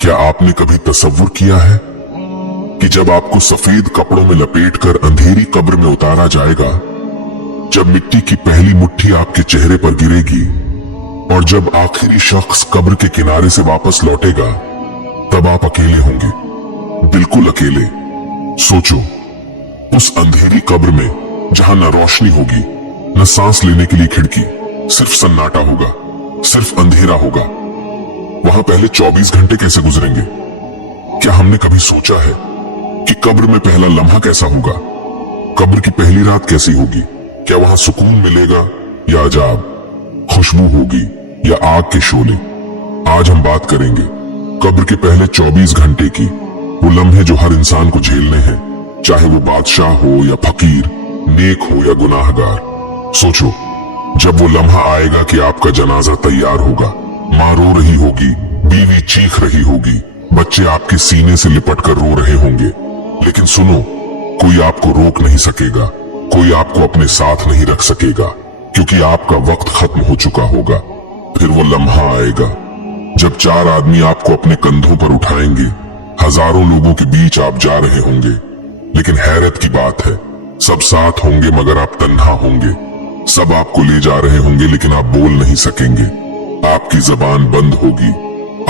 क्या आपने कभी तसव्वुर किया है कि जब आपको सफेद कपड़ों में लपेटकर अंधेरी कब्र में उतारा जाएगा, जब मिट्टी की पहली मुट्ठी आपके चेहरे पर गिरेगी और जब आखिरी शख्स कब्र के किनारे से वापस लौटेगा, तब आप अकेले होंगे, बिल्कुल अकेले। सोचो, उस अंधेरी कब्र में जहां न रोशनी होगी, न सांस लेने के लिए खिड़की, सिर्फ सन्नाटा होगा, सिर्फ अंधेरा होगा। वहां पहले 24 घंटे कैसे गुजरेंगे? क्या हमने कभी सोचा है कि कब्र में पहला लम्हा कैसा होगा? कब्र की पहली रात कैसी होगी? क्या वहां सुकून मिलेगा या अजाब, खुशबू होगी या आग के शोले? आज हम बात करेंगे कब्र के पहले 24 घंटे की, वो लम्हे जो हर इंसान को झेलने हैं, चाहे वो बादशाह हो या फकीर, नेक हो या गुनाहगार। सोचो, जब वो लम्हा आएगा कि आपका जनाजा तैयार होगा, माँ रो रही होगी, बीवी चीख रही होगी, बच्चे आपके सीने से लिपट कर रो रहे होंगे, लेकिन सुनो, कोई आपको रोक नहीं सकेगा, कोई आपको अपने साथ नहीं रख सकेगा, क्योंकि आपका वक्त खत्म हो चुका होगा। फिर वो लम्हा आएगा जब 4 आदमी आपको अपने कंधों पर उठाएंगे, हजारों लोगों के बीच आप जा रहे होंगे, लेकिन हैरत की बात है, सब साथ होंगे मगर आप तन्हा होंगे। सब आपको ले जा रहे होंगे लेकिन आप बोल नहीं सकेंगे, आपकी जबान बंद होगी,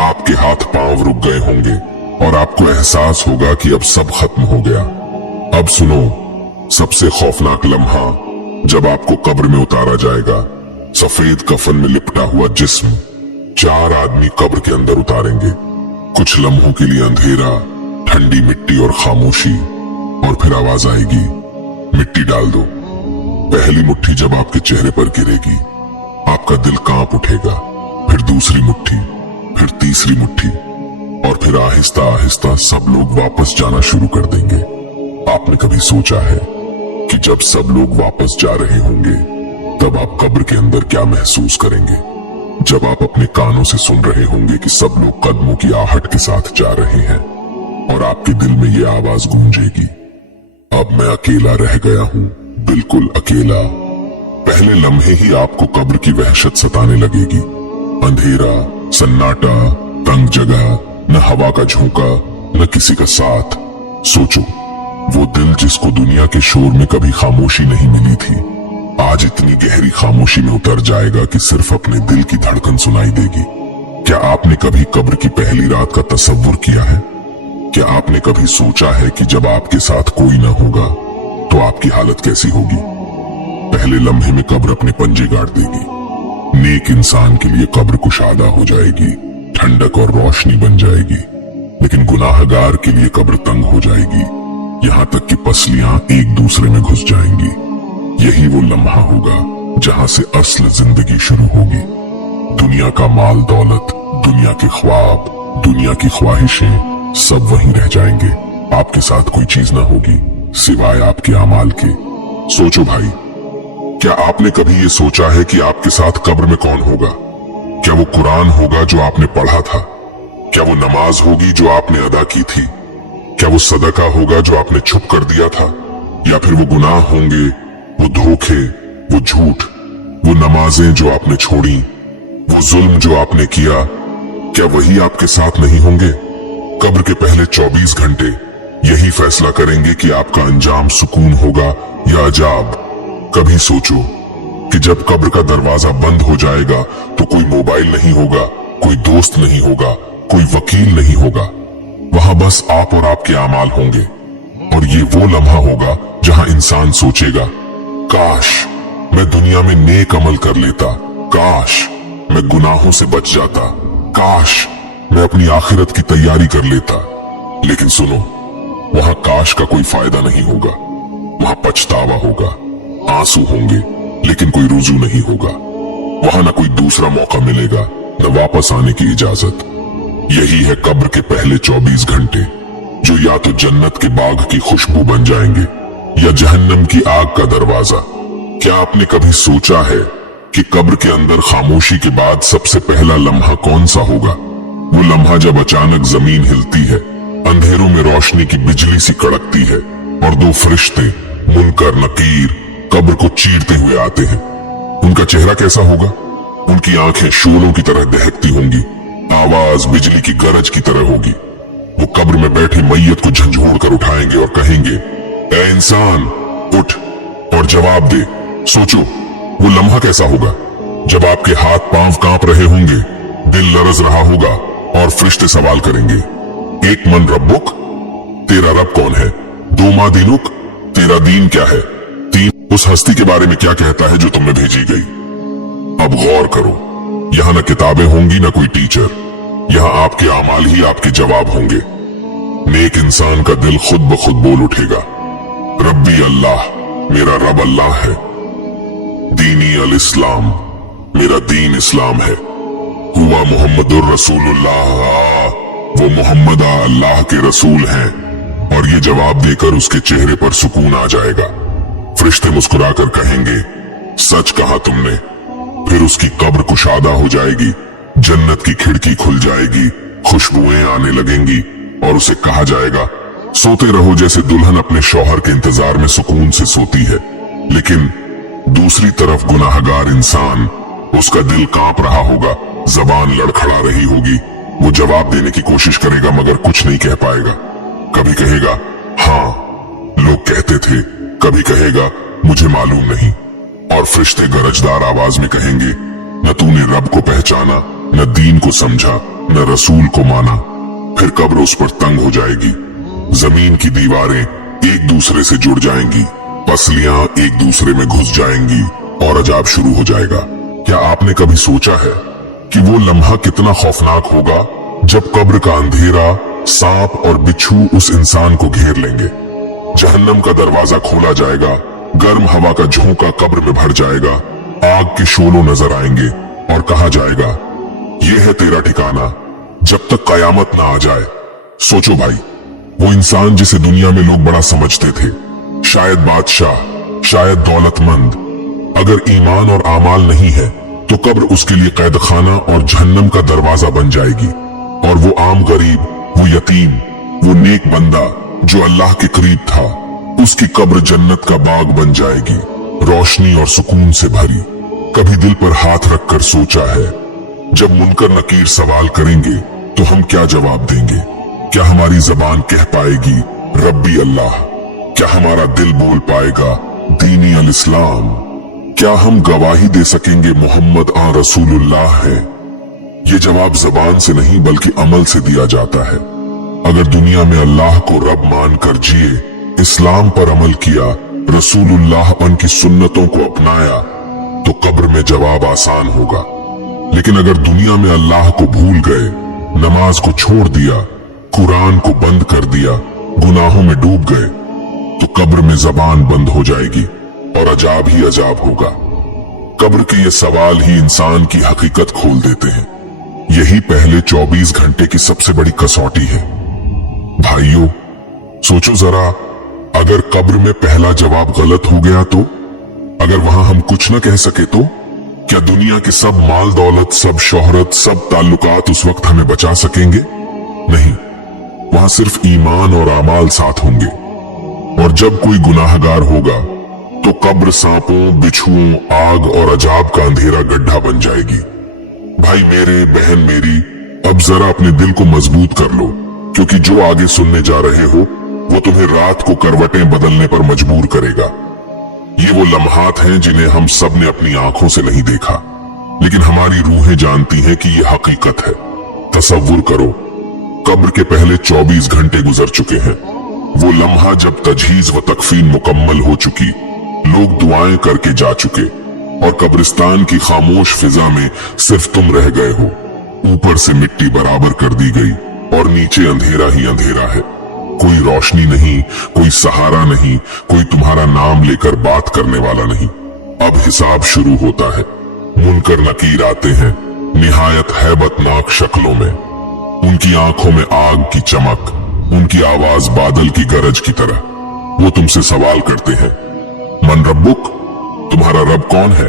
आपके हाथ पांव रुक गए होंगे और आपको एहसास होगा कि अब सब खत्म हो गया। अब सुनो, सबसे खौफनाक लम्हा जब आपको कब्र में उतारा जाएगा, सफेद कफन में लिपटा हुआ जिस्म, 4 आदमी कब्र के अंदर उतारेंगे। कुछ लम्हों के लिए अंधेरा, ठंडी मिट्टी और खामोशी, और फिर आवाज आएगी, मिट्टी डाल दो। पहली मुट्ठी जब आपके चेहरे पर गिरेगी, आपका दिल कांप उठेगा, फिर दूसरी मुट्ठी, फिर तीसरी मुट्ठी, और फिर आहिस्ता आहिस्ता सब लोग वापस जाना शुरू कर देंगे। आपने कभी सोचा है कि जब सब लोग वापस जा रहे होंगे, तब आप कब्र के अंदर क्या महसूस करेंगे? जब आप अपने कानों से सुन रहे होंगे कि सब लोग कदमों की आहट के साथ जा रहे हैं और आपके दिल में ये आवाज गूंजेगी, अब मैं अकेला रह गया हूं, बिल्कुल अकेला। पहले लम्हे ही आपको कब्र की वहशत सताने लगेगी। अंधेरा, सन्नाटा, तंग जगह, न हवा का झोंका, न किसी का साथ। सोचो, वो दिल जिसको दुनिया के शोर में कभी खामोशी नहीं मिली थी, आज इतनी गहरी खामोशी में उतर जाएगा कि सिर्फ अपने दिल की धड़कन सुनाई देगी। क्या आपने कभी कब्र की पहली रात का तसव्वुर किया है? क्या आपने कभी सोचा है कि जब आपके साथ कोई न होगा तो आपकी हालत कैसी होगी? पहले लम्हे में कब्र अपने पंजे गाड़ देगी। नेक इंसान के लिए कब्र कुशादा हो जाएगी, ठंडक और रोशनी बन जाएगी, लेकिन गुनाहगार के लिए कब्र तंग हो जाएगी, यहाँ तक कि पसलियां एक दूसरे में घुस जाएंगी। यही वो लम्हा होगा जहां से असल जिंदगी शुरू होगी। दुनिया का माल दौलत, दुनिया के ख्वाब, दुनिया की ख्वाहिशें, सब वहीं रह जाएंगे। आपके साथ कोई चीज ना होगी सिवाय आपके अमाल के। सोचो भाई, क्या आपने कभी ये सोचा है कि आपके साथ कब्र में कौन होगा? क्या वो कुरान होगा जो आपने पढ़ा था? क्या वो नमाज होगी जो आपने अदा की थी? क्या वो सदका होगा जो आपने छुप कर दिया था? या फिर वो गुनाह होंगे, वो धोखे, वो झूठ, वो नमाजें जो आपने छोड़ी, वो जुल्म जो आपने किया, क्या वही आपके साथ नहीं होंगे? कब्र के पहले 24 घंटे यही फैसला करेंगे कि आपका अंजाम सुकून होगा या अजाब। कभी सोचो कि जब कब्र का दरवाजा बंद हो जाएगा तो कोई मोबाइल नहीं होगा, कोई दोस्त नहीं होगा, कोई वकील नहीं होगा, वहां बस आप और आपके अमाल होंगे। और ये वो लम्हा होगा जहां इंसान सोचेगा, काश मैं दुनिया में नेक अमल कर लेता, काश मैं गुनाहों से बच जाता, काश मैं अपनी आखिरत की तैयारी कर लेता। लेकिन सुनो, वहां काश का कोई फायदा नहीं होगा, वहां पछतावा होगा, आंसू होंगे, लेकिन कोई रुजू नहीं होगा। वहां ना कोई दूसरा मौका मिलेगा, न वापस आने की इजाजत। यही है कब्र के पहले 24 घंटे, जो या तो जन्नत के बाग की खुशबू बन जाएंगे या जहन्नम की आग का दरवाजा। क्या आपने कभी सोचा है कि कब्र के अंदर खामोशी के बाद सबसे पहला लम्हा कौन सा होगा? वो लम्हा जब अचानक जमीन हिलती है, अंधेरों में रोशनी की बिजली सी कड़कती है और 2 फरिश्ते मुनकर नकीर कब्र को चीरते हुए आते हैं। उनका चेहरा कैसा होगा? उनकी आंखें शोलों की तरह दहकती होंगी, आवाज बिजली की गरज की तरह होगी। वो कब्र में बैठी मैयत को झंझोड़ कर उठाएंगे और कहेंगे, ए इंसान उठ और जवाब दे। सोचो वो लम्हा कैसा होगा जब आपके हाथ पांव कांप रहे होंगे, दिल लरज रहा होगा और फरिश्ते सवाल करेंगे, एक मन रब्बुक, तेरा रब कौन है? दो मा दीनुक, तेरा दीन क्या है? तीन, उस हस्ती के बारे में क्या कहता है जो तुम्हें भेजी गई? अब गौर करो, यहां न किताबें होंगी न कोई टीचर, यहां आपके अमाल ही आपके जवाब होंगे। नेक इंसान का दिल खुद ब खुद बोल उठेगा, रब्बी अल्लाह, मेरा रब अल्लाह है। दीनी अल इस्लाम, मेरा दीन इस्लाम है। हुआ मोहम्मदुर रसूलुल्लाह, वो मोहम्मद अल्लाह के रसूल हैं। और ये जवाब देकर उसके चेहरे पर सुकून आ जाएगा। फरिश्ते मुस्कुराकर कहेंगे, सच कहा तुमने। फिर उसकी कब्र कुशादा हो जाएगी, जन्नत की खिड़की खुल जाएगी, खुशबुएं आने लगेंगी और उसे कहा जाएगा, सोते रहो जैसे दुल्हन अपने शौहर के इंतजार में सुकून से सोती है। लेकिन दूसरी तरफ गुनाहगार इंसान, उसका दिल कांप रहा होगा, जबान लड़खड़ा रही होगी। वो जवाब देने की कोशिश करेगा मगर कुछ नहीं कह पाएगा। कभी कहेगा हाँ लोग कहते थे, कभी कहेगा मुझे मालूम नहीं। और फरिश्ते गरजदार आवाज में कहेंगे, न तूने रब को पहचाना, न दीन को समझा, न रसूल को माना। फिर कब्र उस पर तंग हो जाएगी, जमीन की दीवारें एक दूसरे से जुड़ जाएंगी, पसलियां एक दूसरे में घुस जाएंगी और अजाब शुरू हो जाएगा। क्या आपने कभी सोचा है कि वो लम्हा कितना खौफनाक होगा जब कब्र का अंधेरा, सांप और बिच्छू उस इंसान को घेर लेंगे। जहन्नम का दरवाजा खोला जाएगा, गर्म हवा का झोंका कब्र में भर जाएगा, आग के शोलों नजर आएंगे और कहा जाएगा, ये है तेरा ठिकाना जब तक कयामत ना आ जाए। सोचो भाई, वो इंसान जिसे दुनिया में लोग बड़ा समझते थे, शायद बादशाह, शायद दौलतमंद, अगर ईमान और आमाल नहीं है तो कब्र उसके लिए कैद खाना और जहन्नम का दरवाजा बन जाएगी। और वो आम गरीब, वो यतीम, वो नेक बंदा जो अल्लाह के करीब था, उसकी कब्र जन्नत का बाग बन जाएगी, रोशनी और सुकून से भरी। कभी दिल पर हाथ रखकर सोचा है, जब मुनकर नकीर सवाल करेंगे तो हम क्या जवाब देंगे? क्या हमारी जबान कह पाएगी रब्बी अल्लाह? क्या हमारा दिल बोल पाएगा दीनी अल इस्लाम? क्या हम गवाही दे सकेंगे मोहम्मद रसूलुल्लाह है? ये जवाब जबान से नहीं बल्कि अमल से दिया जाता है। अगर दुनिया में अल्लाह को रब मानकर जिए, इस्लाम पर अमल किया, रसूलुल्लाह उनकी सुन्नतों को अपनाया, तो कब्र में जवाब आसान होगा। लेकिन अगर दुनिया में अल्लाह को भूल गए, नमाज को छोड़ दिया, कुरान को बंद कर दिया, गुनाहों में डूब गए, तो कब्र में जबान बंद हो जाएगी और अजाब ही अजाब होगा। कब्र के ये सवाल ही इंसान की हकीकत खोल देते हैं। यही पहले 24 घंटे की सबसे बड़ी कसौटी है। भाइयों, सोचो जरा, अगर कब्र में पहला जवाब गलत हो गया तो? अगर वहां हम कुछ न कह सके तो? क्या दुनिया के सब माल दौलत, सब शोहरत, सब ताल्लुकात उस वक्त हमें बचा सकेंगे? नहीं, वहां सिर्फ ईमान और आमाल साथ होंगे। और जब कोई गुनाहगार होगा तो कब्र सांपों, बिच्छुओं, आग और अजाब का अंधेरा गड्ढा बन जाएगी। भाई मेरे, बहन मेरी, अब जरा अपने दिल को मजबूत कर लो, क्योंकि जो आगे सुनने जा रहे हो वो तुम्हें रात को करवटें बदलने पर मजबूर करेगा। ये वो लम्हात हैं जिन्हें हम सब ने अपनी आंखों से नहीं देखा, लेकिन हमारी रूहें जानती हैं कि ये हकीकत है। तसव्वुर करो, कब्र के पहले 24 घंटे गुजर चुके हैं। वो लम्हा जब तजहीज व तकफीन मुकम्मल हो चुकी, लोग दुआएं करके जा चुके और कब्रिस्तान की खामोश फिजा में सिर्फ तुम रह गए हो। ऊपर से मिट्टी बराबर कर दी गई और नीचे अंधेरा ही अंधेरा है। कोई रोशनी नहीं, कोई सहारा नहीं, कोई तुम्हारा नाम लेकर बात करने वाला नहीं। अब हिसाब शुरू होता है। मुनकर नकीर आते हैं, निहायत हैबतनाक शक्लों में। उनकी आंखों में आग की चमक, उनकी आवाज बादल की गरज की तरह। वो तुमसे सवाल करते हैं, मन रब्बुक, तुम्हारा रब कौन है?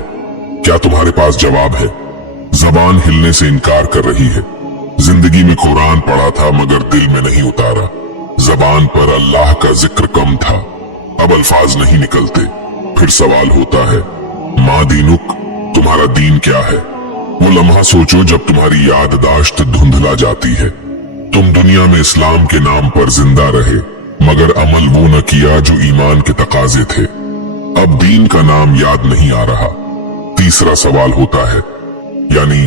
क्या तुम्हारे पास जवाब है? जबान हिलने से इनकार कर रही है। जिंदगी में कुरान पढ़ा था मगर दिल में नहीं उतारा। जबान पर अल्लाह का जिक्र कम था, अब अल्फाज नहीं निकलते। फिर सवाल होता है, माँ दीनुक, तुम्हारा दीन क्या है? वो लम्हा सोचो जब तुम्हारी याददाश्त धुंधला जाती है। तुम दुनिया में इस्लाम के नाम पर जिंदा रहे, मगर अमल वो न किया जो ईमान के तकाजे थे। अब दीन का नाम याद नहीं आ रहा। तीसरा सवाल होता है, यानी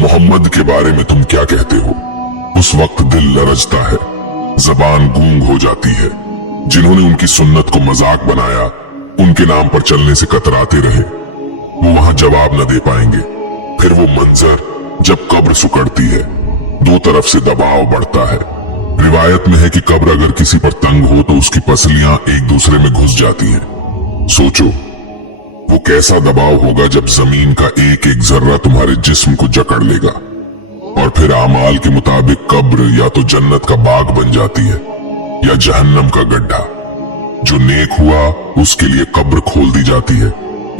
मोहम्मद के बारे में तुम क्या कहते हो? उस वक्त दिल लरजता है, जबान गूंग हो जाती है। जिन्होंने उनकी सुन्नत को मजाक बनाया, उनके नाम पर चलने से कतराते रहे, वो वहां जवाब न दे पाएंगे। फिर वो मंजर जब कब्र सुकड़ती है, दो तरफ से दबाव बढ़ता है। रिवायत में है कि कब्र अगर किसी पर तंग हो तो उसकी पसलियां एक दूसरे में घुस जाती हैं। सोचो वो कैसा दबाव होगा जब जमीन का एक एक जर्रा तुम्हारे जिस्म को जकड़ लेगा। और फिर आमाल के मुताबिक कब्र या तो जन्नत का बाग बन जाती है या जहन्नम का गड्ढा। जो नेक हुआ उसके लिए कब्र खोल दी जाती है,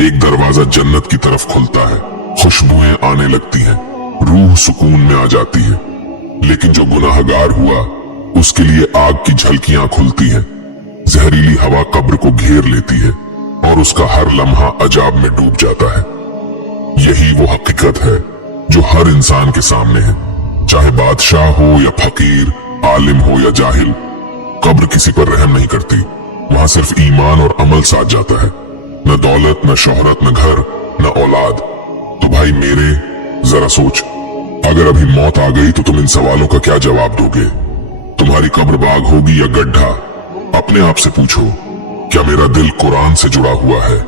एक दरवाजा जन्नत की तरफ खुलता है, खुशबुएं आने लगती हैं, रूह सुकून में आ जाती है। लेकिन जो गुनाहगार हुआ उसके लिए आग की झलकियां खुलती हैं, जहरीली हवा कब्र को घेर लेती है और उसका हर लम्हा अजाब में डूब जाता है। यही वो हकीकत है जो हर इंसान के सामने है, चाहे बादशाह हो या फकीर, आलिम हो या जाहिल। कब्र किसी पर रहम नहीं करती, वहां सिर्फ ईमान और अमल साथ जाता है। न दौलत, न शोहरत, न घर, न औलाद। तो भाई मेरे जरा सोच, अगर अभी मौत आ गई तो तुम इन सवालों का क्या जवाब दोगे? तुम्हारी कब्र बाग होगी या गड्ढा? अपने आप से पूछो, क्या मेरा दिल कुरान से जुड़ा हुआ है?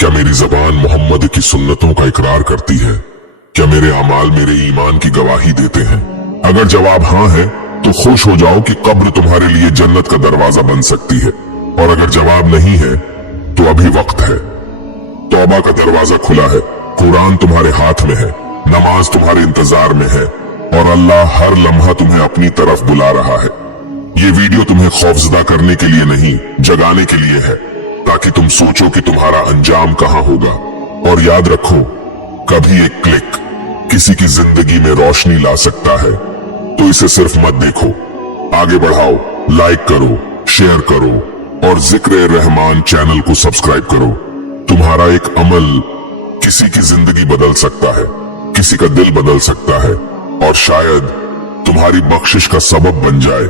क्या मेरी जबान मोहम्मद की सुन्नतों का इकरार करती है? क्या मेरे अमाल मेरे ईमान की गवाही देते हैं? अगर जवाब हाँ है तो खुश हो जाओ कि कब्र तुम्हारे लिए जन्नत का दरवाजा बन सकती है। और अगर जवाब नहीं है तो अभी वक्त है। तौबा का दरवाजा खुला है, कुरान तुम्हारे हाथ में है, नमाज तुम्हारे इंतजार में है और अल्लाह हर लम्हा तुम्हें अपनी तरफ बुला रहा है। ये वीडियो तुम्हें खौफजदा करने के लिए नहीं, जगाने के लिए है, ताकि तुम सोचो कि तुम्हारा अंजाम कहां होगा। और याद रखो, कभी एक क्लिक किसी की जिंदगी में रोशनी ला सकता है, तो इसे सिर्फ मत देखो, आगे बढ़ाओ, लाइक करो, शेयर करो और जिक्र रहमान चैनल को सब्सक्राइब करो। तुम्हारा एक अमल किसी की जिंदगी बदल सकता है, किसी का दिल बदल सकता है और शायद तुम्हारी बख्शिश का सबब बन जाए।